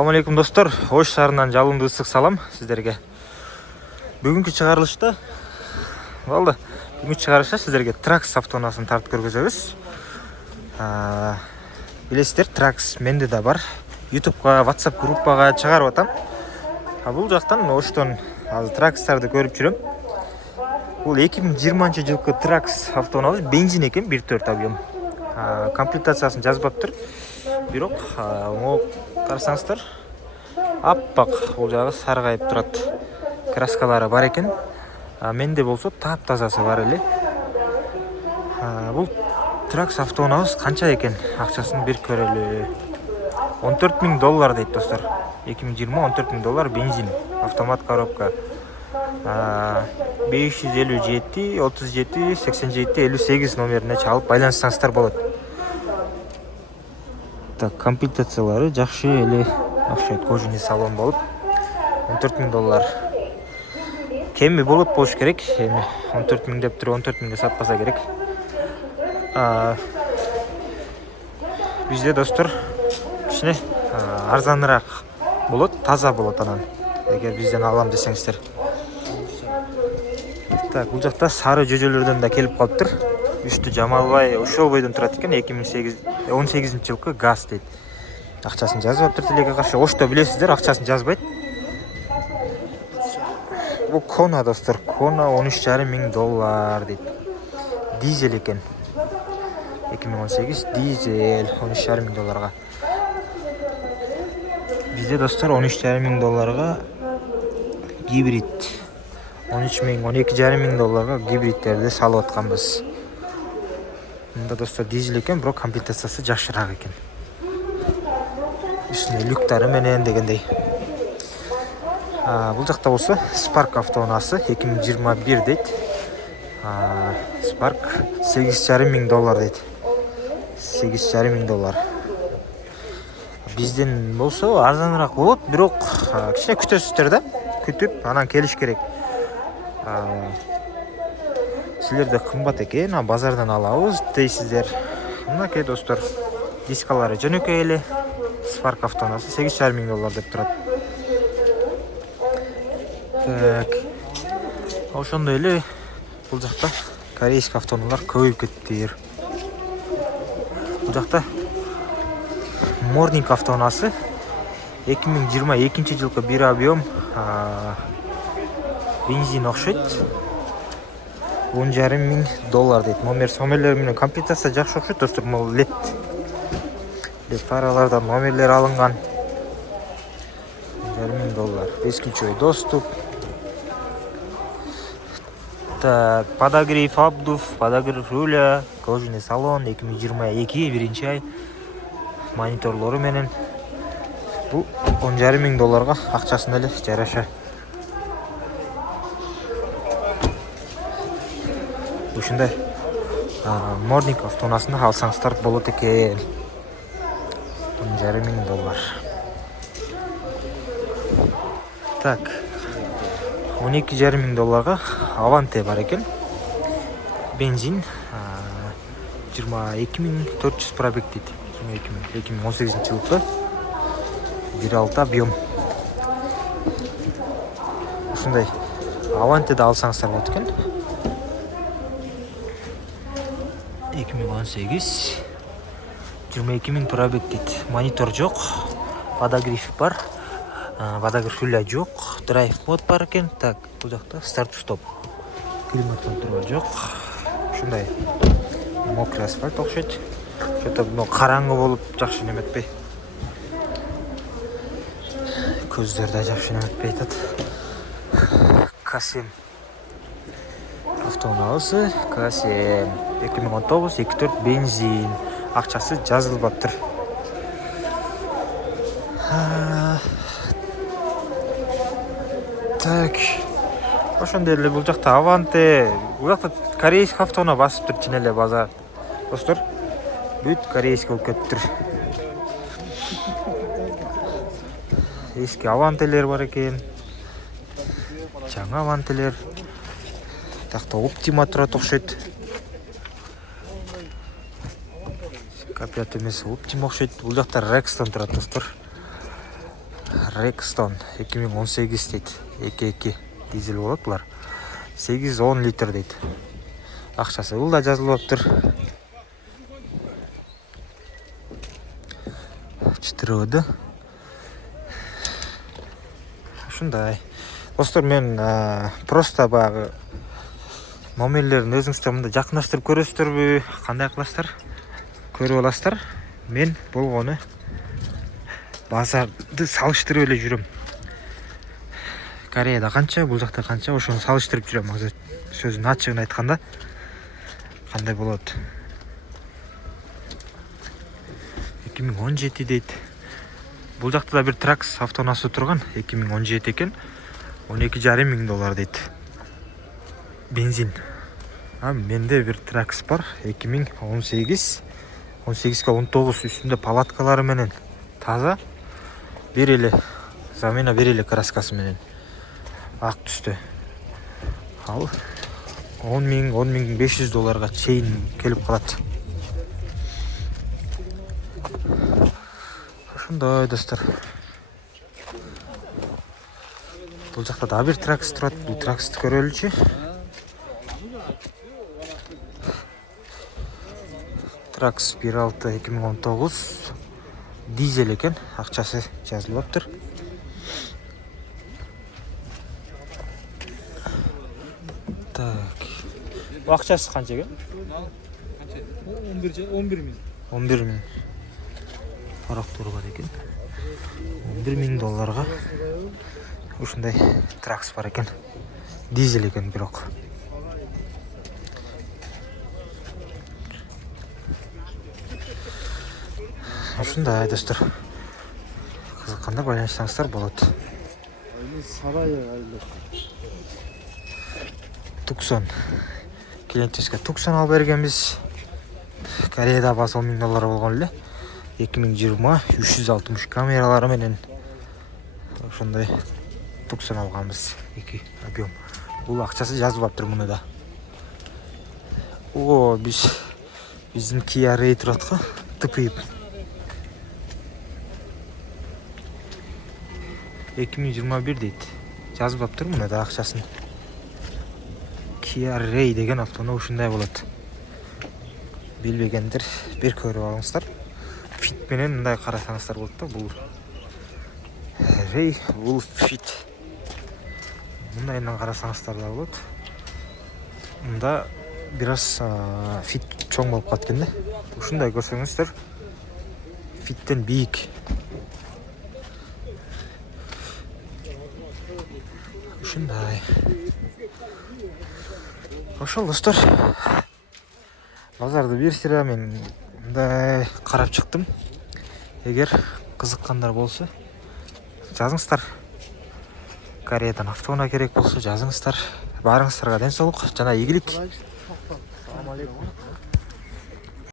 Assalamu alaikum достор, Ош шаарынан жалынды ысык салам сиздерге. Бүгүнкү чыгарылышта сиздерге Trax автоунаасын тартып көргөзөбүз. Билесиздер, Trax менде да бар. YouTube'га, WhatsApp группага чыгарып атам. Бул жактан Оштон азыр Trax'тарды көрүп жүрөм. Бул 2020-жылкы Trax автоунаабы бензин экен, 1.4 объем. Комплектациясын жазбаптыр. Бирок, карасаңыздар, аппак, бул жагы саргайып турат. Краскалары бар экен. Менде болсо таап-тазасы бар эле. Бул Trax автоунаабыз канча экен? Акчасын бир көрөлү. $14,000 дейт достор. 2020 $14,000 бензин, автомат коробка. 557 37 87 58 номерине чалып байланышсаңыздар болот. Так, комплектациялары жакшы эле окшойт. Кожаный салон болуп, $14,000. Кеми болот болуш керек. Эми 14,000 деп туруп 14,000 сатпаса керек. Бизде достор кичине арзаныраак болот, таза болот анан. Эгер бизден алам десеңиздер. Так, бул жакта сары жөжөлөрдөн да келип калыптыр. Үстү жамалбай, ошол бойдон турат экен. 2018-жылкы газ дейт. Акчасын жазбаптыр тилекке каршы. Ошто билесиздер, акчасын жазбайт. Бул Kona достор, Kona $13,500 дейт. Дизель экен. 2018 дизель $13,500. Бизде достор $13,500 гибрид. $12,500 гибридтерди салып атканбыз. Мында достор дизель экен, бирок комплектациясы жакшыраак экен. Үстүнө люктары менен дегендей. Бул жакта болсо Spark автоунаасы 2021 дейт. Spark $8,500 дейт. $8,500. Бизден болсо арзаныраак болот, бирок кичине күтөсүздөр да. Күтүп, анан келиш керек. Силерде кымбат экен, базардан алабыз дейсиздер. Мынакей достор, дискалары жөнөкөй эле. Spark автоунаасы $8,500 деп турат. Так. Ошондой эле бул жакта корейский автоунаалар көбөйүп кетти. Бул жакта Morning автоунаасы 2022-жылкы бир объем бензин окшойт. $10,500 дейт. Номерлер менен комплектация жакшы окшойт достор. Могу LED фаралардан номерлер алынган. $10,500. Бескильчевой доступ. Так, подогрев обдув, подогрев руля, кожаный салон 2022 биринчи ай. Мониторлору менен. Бул $10,500 акчасын эле жараша. Ушундай Morning автоунаасында алсаңыздар болот экен. $10,500. Так, $12,500 Avante бар экен. Бензин 22,400 пробег дейт. 2018-жылкы 1.6 объем. Ушундай Avante алсаңыздар болот экен. 2018 22,000 пробег дейт. Монитор жок, подогрев бар. Подогрев руля жок, драйв мод бар экен. Так, бул жакта старт стоп. Климат контроль жок. Ушундай мокрый асфальт окшойт. Что-то караңгы болуп жакшы неметпей. Көздөр да жакшы неметпей атат. Касем автоунаабысы Касем 2019 2.4 бензин. Акчасы жазылбаптыр. Так. Ошондой эле бул жакта Avante, бул жакта корейский автоунаа басыптыр чын эле базар. Достор, бүт корейский болуп кетиптир. Эски Avantелер бар экен. Жаңа Avantелер. Такта Optima турат окшойт. Капят эмес Optima окшойт. Бул жакта Rex'тан турат достор. Rexton 2018 дейді. 2.2 дизель болады бұлар. 8-10 литр дейді. Ақшасы бұл да жазылып тұр. 4-ді. Шындай. Достар, мен просто бағы номерлерін өзіңіздер мұнда жақынастырып көресіздер бе? Қандай қыластар? Көріп аласыздар. Мен болғаны базарды салыштырып өле жүрем. Кореяда қанша, бұл жақта қанша, ошоны салыштырып жүрем. Сөзін ачығын айтқанда қандай болады? 2017 дейді. Бұл жақта да бір Trax автонасы тұрған. 2017 екен. $12,5 мың дейді. Бензин. Менде бір Trax бар. 2018. 18-19 үстінде палаткалары менен таза. Берелі. Замена берелі краскасы менен. Ақ түсті. Ал $10,000-$10,500 чейін келіп қалады. Шындай, достар. Бұл жақта да бір Trax тұрады. Бұл Trax'ты көрелічі. Trax 1.6 2019 дизель екен. Ақшасы жазылып тұр. Так. Ақшасы қанша екен? 11 мың. 11 мың. Арақ тұрған екен. $11,000 осындай Trax бар екен. Дизель екен бірақ. Осындай, достар. Қызыққанда байланыстырсаңыздар болады. Tucson. Клиенттерге Tucson алып бергенбіз. Кореяда басы $10,000 болған эле. 2020 360 камералары менен ошондой Tucson алганбыз. 2 объем. Бул акчасы жазылып тур муну да. О, биздин Kia Ray турат го. Тупип. 2021 дейт. Жазылып тур муну да акчасын. Kia Ray деген автоунаа ушундай болот. Билбегендер бир көрүп алыңыздар. Fit менен мындай карасаңыздар болот да. Бул Ray, бул Fit. Мындайынан карасаңыздар да болот. Мында бираз Fit чоң болуп калат экен да. Ушундай көрсөңүздөр Fit'тен бийик. Ушундай. Ошол достор. Базарды бир сыра мен мындай карап чыктым. Эгер кызыккандар болсо жазыңыздар. Кореядан автоунаа керек болсо жазыңыздар. Барыңыздарга ден соолук жана ийгилик. Assalamu alaikum.